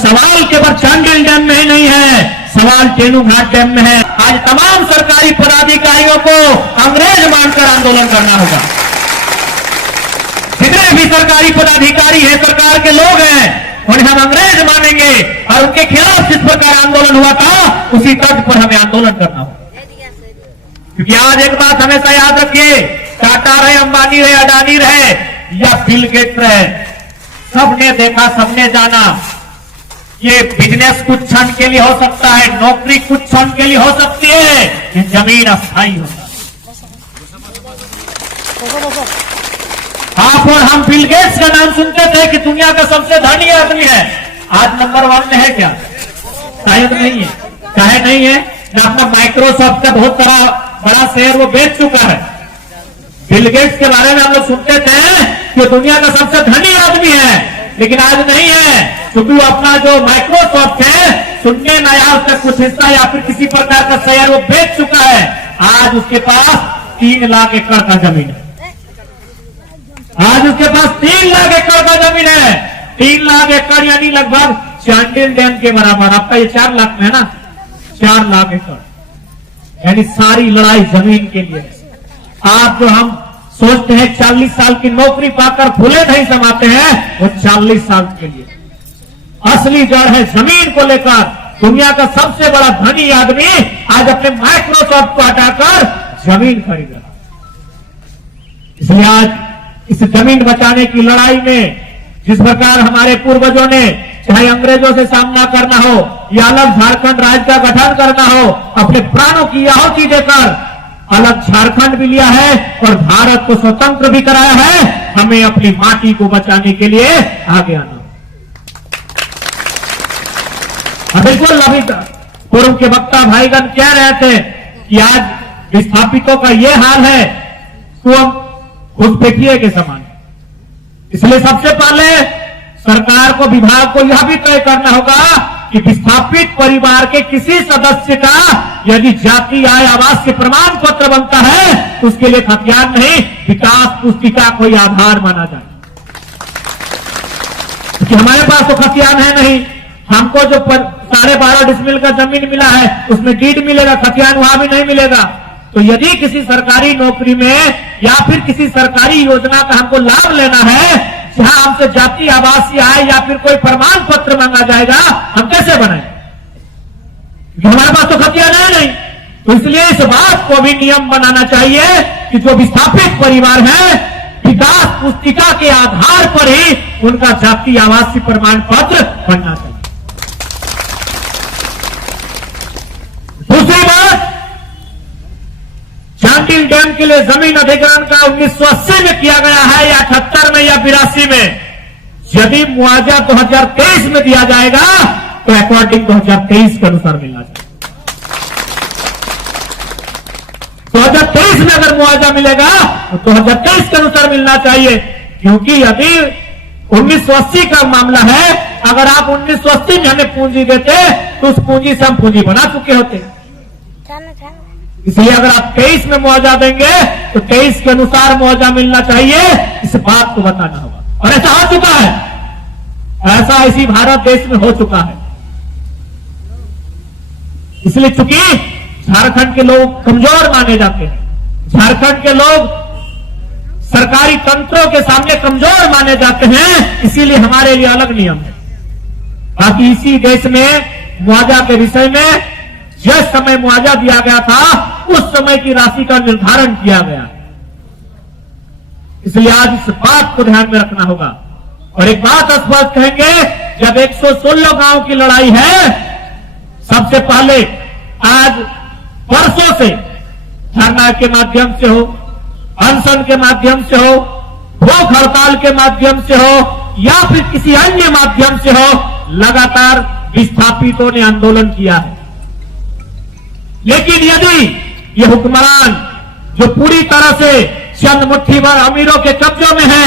सवाल केवल चांडिल डैम में ही नहीं है, सवाल तेनूघाट डैम में है। आज तमाम सरकारी पदाधिकारियों को अंग्रेज मानकर आंदोलन करना होगा। जितने भी सरकारी पदाधिकारी हैं, सरकार के लोग हैं, उन्हें हम अंग्रेज मानेंगे और उनके खिलाफ जिस प्रकार आंदोलन हुआ था उसी तर्ज पर हमें आंदोलन करना होगा। क्योंकि आज एक बात हमेशा याद रखिए, टाटा रहे, अंबानी रहे, अडानी रहे या बिल गेट्स रहे, सबने देखा, सबने जाना, ये बिजनेस कुछ क्षण के लिए हो सकता है, नौकरी कुछ क्षण के लिए हो सकती है, ये जमीन अस्थायी होता है। आप और हम बिल गेट्स का नाम सुनते थे कि दुनिया का सबसे धनी आदमी है, आज नंबर 1 में है क्या? शायद नहीं है। चाहे नहीं है ना, अपना माइक्रोसॉफ्ट का बहुत सारा बड़ा शेयर वो बेच चुका है। बिल गेट्स के बारे में हम लोग सुनते थे कि दुनिया का सबसे धनी आदमी है, लेकिन आज नहीं है, क्योंकि वो अपना जो माइक्रोसॉफ्ट है, सुनने ना या उसका कुछ हिस्सा या फिर किसी प्रकार का शेयर वो बेच चुका है। आज उसके पास 3 लाख एकड़ का जमीन है। आज उसके पास 3 लाख एकड़ का जमीन है। 3 लाख एकड़ यानी लगभग चांडिल डैम के बराबर। आपका ये 4 लाख में है ना, 4 लाख एकड़ यानी सारी लड़ाई जमीन के लिए। आप जो हम सोचते हैं 40 साल की नौकरी पाकर फूले नहीं समाते हैं, वो 40 साल के लिए असली जड़ है जमीन को लेकर। दुनिया का सबसे बड़ा धनी आदमी आज अपने माइक्रोसॉफ्ट को हटाकर जमीन खरीद रहा। इसलिए आज इस जमीन बचाने की लड़ाई में जिस प्रकार हमारे पूर्वजों ने चाहे अंग्रेजों से सामना करना हो या अलग झारखंड राज्य का गठन करना हो, अपने प्राणों की आहुति देकर अलग झारखंड भी लिया है और भारत को स्वतंत्र भी कराया है। हमें अपनी माटी को बचाने के लिए आगे आना। बिल्कुल अभी पूर्व के वक्ता भाईगण कह रहे थे कि आज विस्थापितों का ये हाल है तो हम घुसपैठिए के समान। इसलिए सबसे पहले सरकार को, विभाग को यह भी तय करना होगा कि विस्थापित परिवार के किसी सदस्य का यदि जाति आय आवास के प्रमाण पत्र बनता है तो उसके लिए खतियान नहीं, विकास पुस्तिका कोई आधार माना जाए। क्योंकि हमारे पास तो खतियान है नहीं। हमको जो 12.5 डिसमिल का जमीन मिला है उसमें डीड मिलेगा, खतियान वहां भी नहीं मिलेगा। तो यदि किसी सरकारी नौकरी में या फिर किसी सरकारी योजना का हमको लाभ लेना है जहां हमसे जाति आवासीय आय या फिर कोई प्रमाण पत्र मांगा जाएगा, हम कैसे बनाएं? हमारे पास तो खतियान है नहीं। तो इसलिए इस बात को भी नियम बनाना चाहिए कि जो विस्थापित परिवार है, विकास पुस्तिका के आधार पर ही उनका जाति आवासीय प्रमाण पत्र बनना चाहिए। दूसरी बात, चांडिल डैम के लिए जमीन अधिग्रहण का 1980 में किया गया है या 78 में या 82 में, यदि मुआवजा 2023 में दिया जाएगा तो अकॉर्डिंग 2023 के अनुसार मिलना चाहिए। 2023 में अगर मुआवजा मिलेगा तो 2023 के अनुसार मिलना चाहिए। क्योंकि यदि 1980 का मामला है, अगर आप 1980 में हमें पूंजी देते तो उस पूंजी से हम पूंजी बना चुके होते। इसलिए अगर आप 23 में मुआवजा देंगे तो 23 के अनुसार मुआवजा मिलना चाहिए। इस बात को बताना होगा और ऐसा हो चुका है, ऐसा इसी भारत देश में हो चुका है। इसलिए चूंकि झारखंड के लोग कमजोर माने जाते हैं, झारखंड के लोग सरकारी तंत्रों के सामने कमजोर माने जाते हैं, इसीलिए हमारे लिए अलग नियम है। बाकी इसी देश में मुआवजा के विषय में जिस समय मुआवजा दिया गया था उस समय की राशि का निर्धारण किया गया। इसलिए आज इस बात को ध्यान में रखना होगा। और एक बात स्पष्ट कहेंगे, जब 116 गांव की लड़ाई है, सबसे पहले आज वर्षों से धरना के माध्यम से हो, अनशन के माध्यम से हो, भूख हड़ताल के माध्यम से हो या फिर किसी अन्य माध्यम से हो, लगातार विस्थापितों ने आंदोलन किया है। लेकिन यदि ये हुक्मरान जो पूरी तरह से चंद मुट्ठी भर अमीरों के कब्जों में है,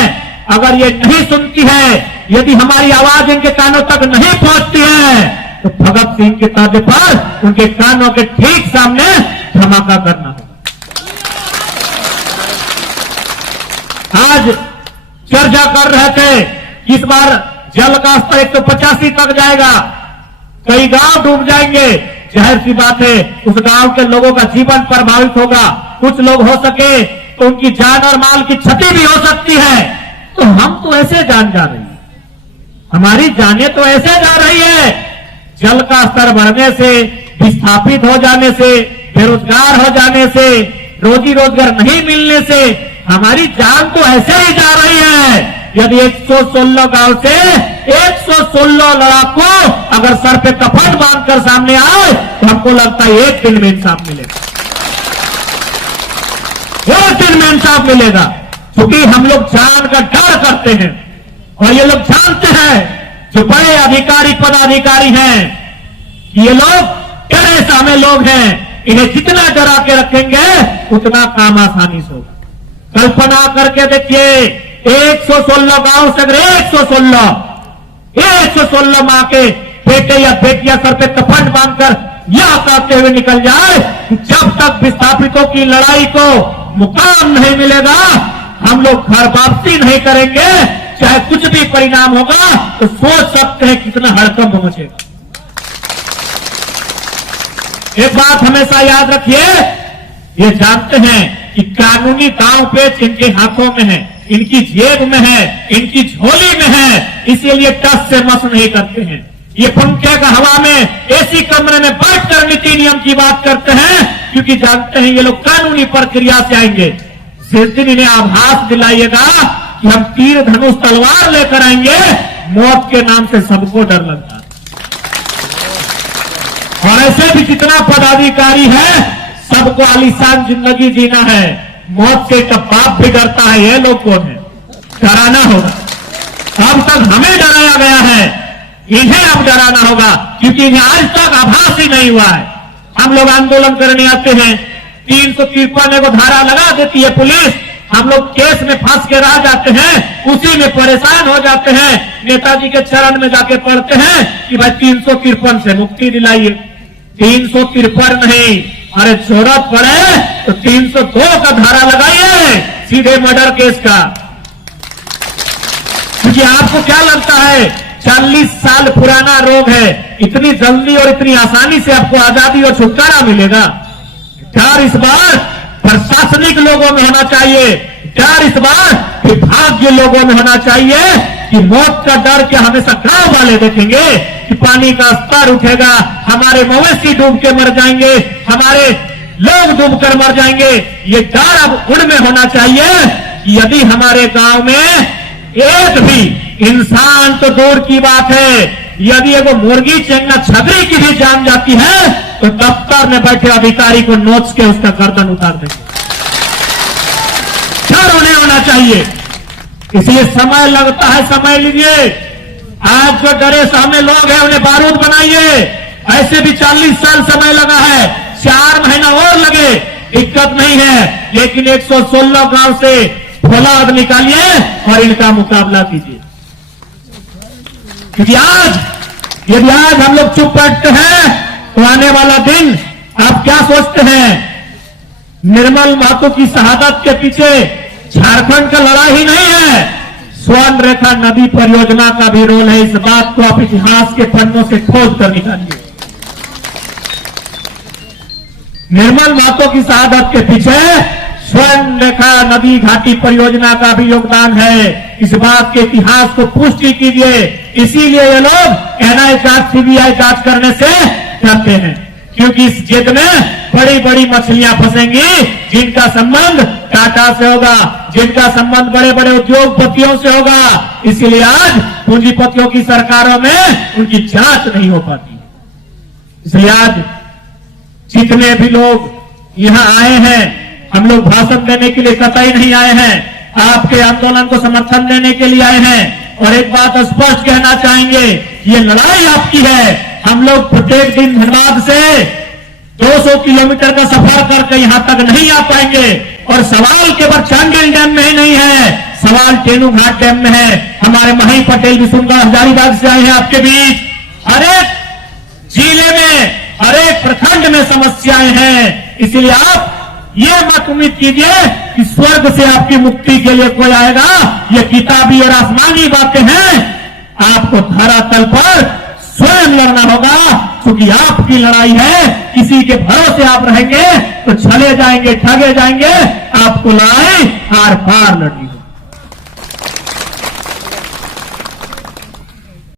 अगर ये नहीं सुनती है, यदि हमारी आवाज इनके कानों तक नहीं पहुंचती है, तो भगत सिंह के तर्ज पर उनके कानों के ठीक सामने धमाका करना होगा। आज चर्चा कर रहे थे, इस बार जल का स्तर 185 तक जाएगा, कई गांव डूब जाएंगे। जाहिर सी बात है उस गांव के लोगों का जीवन प्रभावित होगा। कुछ लोग हो सके तो उनकी जान और माल की क्षति भी हो सकती है। तो हम तो ऐसे जान जा रही है, हमारी जाने तो ऐसे जा रही है। जल का स्तर बढ़ने से, विस्थापित हो जाने से, बेरोजगार हो जाने से, रोजी रोजगार नहीं मिलने से हमारी जान तो ऐसे ही जा रही है। यदि 116 गांव से 116 लड़ाकू अगर सर पे कफन बांधकर सामने आए तो हमको लगता है एक दिन में इंसाफ मिलेगा, एक दिन में इंसाफ मिलेगा। क्योंकि हम लोग जान का डर करते हैं और ये लोग जानते हैं, जो बड़े अधिकारी पदाधिकारी हैं, ये लोग डरे सामे लोग हैं, इन्हें जितना डरा के रखेंगे उतना काम आसानी से होगा। कल्पना करके देखिए 116 गांव से अगर 116 मां के बेटे या बेटियां सर पे कफन बांधकर यह कहते हुए निकल जाए, जब तक विस्थापितों की लड़ाई को मुकाम नहीं मिलेगा हम लोग घर वापसी नहीं करेंगे, चाहे कुछ भी परिणाम होगा। तो सोच सकते हैं कितना हड़कंप मचेगा। एक बात हमेशा याद रखिए, ये जानते हैं कि कानूनी दांव पेच इनके हाथों में है, इनकी जेब में है, इनकी झोली में है, इसीलिए टस से मस नहीं करते हैं। ये पंखे का हवा में एसी कमरे में बैठकर नीति नियम की बात करते हैं, क्योंकि जानते हैं ये लोग कानूनी प्रक्रिया से आएंगे। जिस दिन इन्हें आभास दिलाइएगा कि हम तीर धनुष तलवार लेकर आएंगे, मौत के नाम से सबको डर लगता है। और ऐसे भी जितना पदाधिकारी है सबको आलीशान जिंदगी जीना है, मौत से का बाप भी डरता है। ये लोग कौन है? डराना होगा। अब तक हमें डराया गया है, इन्हें अब डराना होगा, क्योंकि इन्हें आज तक आभास ही नहीं हुआ है। हम लोग आंदोलन करने आते हैं, 353 को धारा लगा देती है पुलिस, हम लोग केस में फंस के रह जाते हैं, उसी में परेशान हो जाते हैं। नेताजी के चरण में जाके पढ़ते हैं कि भाई 353 से मुक्ति दिलाइए। 353 नहीं, अरे जरूरत पड़े तो 302 का धारा लगाइए, सीधे मर्डर केस का। क्योंकि आपको क्या लगता है 40 साल पुराना रोग है, इतनी जल्दी और इतनी आसानी से आपको आजादी और छुटकारा मिलेगा? डर इस बार प्रशासनिक लोगों में होना चाहिए, डर इस बार विभाग के लोगों में होना चाहिए कि मौत का डर क्या हमेशा गांव वाले देखेंगे कि पानी का स्तर उठेगा, हमारे मवेशी डूब के मर जाएंगे, हमारे लोग डूब कर मर जाएंगे। ये डर अब उनमें होना चाहिए कि यदि हमारे गांव में एक भी इंसान तो दूर की बात है, यदि वो मुर्गी चेंगना छतरी की भी जान जाती है तो दफ्तर में बैठे अधिकारी को नोच के उसका गर्दन उतार देंगे। डर उन्हें होना चाहिए, इसलिए समय लगता है, समय लीजिए। आज जो डरे सामने लोग हैं उन्हें बारूद बनाइए। ऐसे भी 40 साल समय लगा है, 4 महीना और लगे, दिक्कत नहीं है, लेकिन 116 गांव से फौलाद निकालिए और इनका मुकाबला कीजिए। क्योंकि यदि आज हम लोग चुप बैठते हैं तो आने वाला दिन आप क्या सोचते हैं? निर्मल महतो की शहादत के पीछे झारखंड का लड़ाई ही नहीं है, स्वर्ण रेखा नदी परियोजना का भी रोल है। इस बात को आप इतिहास के पन्नों से खोज कर निकालिए। निर्मल महतो की शहादत के पीछे स्वर्ण रेखा नदी घाटी परियोजना का भी योगदान है। इस बात के इतिहास को पुष्टि कीजिए। इसीलिए ये लोग एनआईए जांच, सीबीआई जांच करने से डरते हैं, क्योंकि इस जिद में बड़ी बड़ी मछलियां फंसेंगी, जिनका संबंध टाटा से होगा, जिनका संबंध बड़े बड़े उद्योगपतियों से होगा। इसलिए आज पूंजीपतियों की सरकारों में उनकी जांच नहीं हो पाती। इसलिए आज जितने भी लोग यहां आए हैं, हम लोग भाषण देने के लिए कतई नहीं आए हैं, आपके आंदोलन को समर्थन देने के लिए आए हैं। और एक बात स्पष्ट कहना चाहेंगे, ये लड़ाई आपकी है। हम लोग प्रत्येक दिन धनबाद से 200 किलोमीटर का सफर करके यहां तक नहीं आ पाएंगे। और सवाल केवल चांडिल डैम में ही नहीं है, सवाल तेनूघाट डैम में है। हमारे मही पटेल भी सुनकर हजारीबाग से आए हैं आपके बीच। हर एक जिले में, हर एक प्रखंड में समस्याएं हैं। इसलिए आप ये मत उम्मीद कीजिए कि स्वर्ग से आपकी मुक्ति के लिए कोई आएगा। ये किताबी और आसमानी बातें हैं। आपको धरातल पर स्वयं लड़ना होगा, क्योंकि आपकी लड़ाई है। किसी के भरोसे आप रहेंगे तो चले जाएंगे, ठगे जाएंगे। आपको लड़ाई आर पार लड़नी होगी।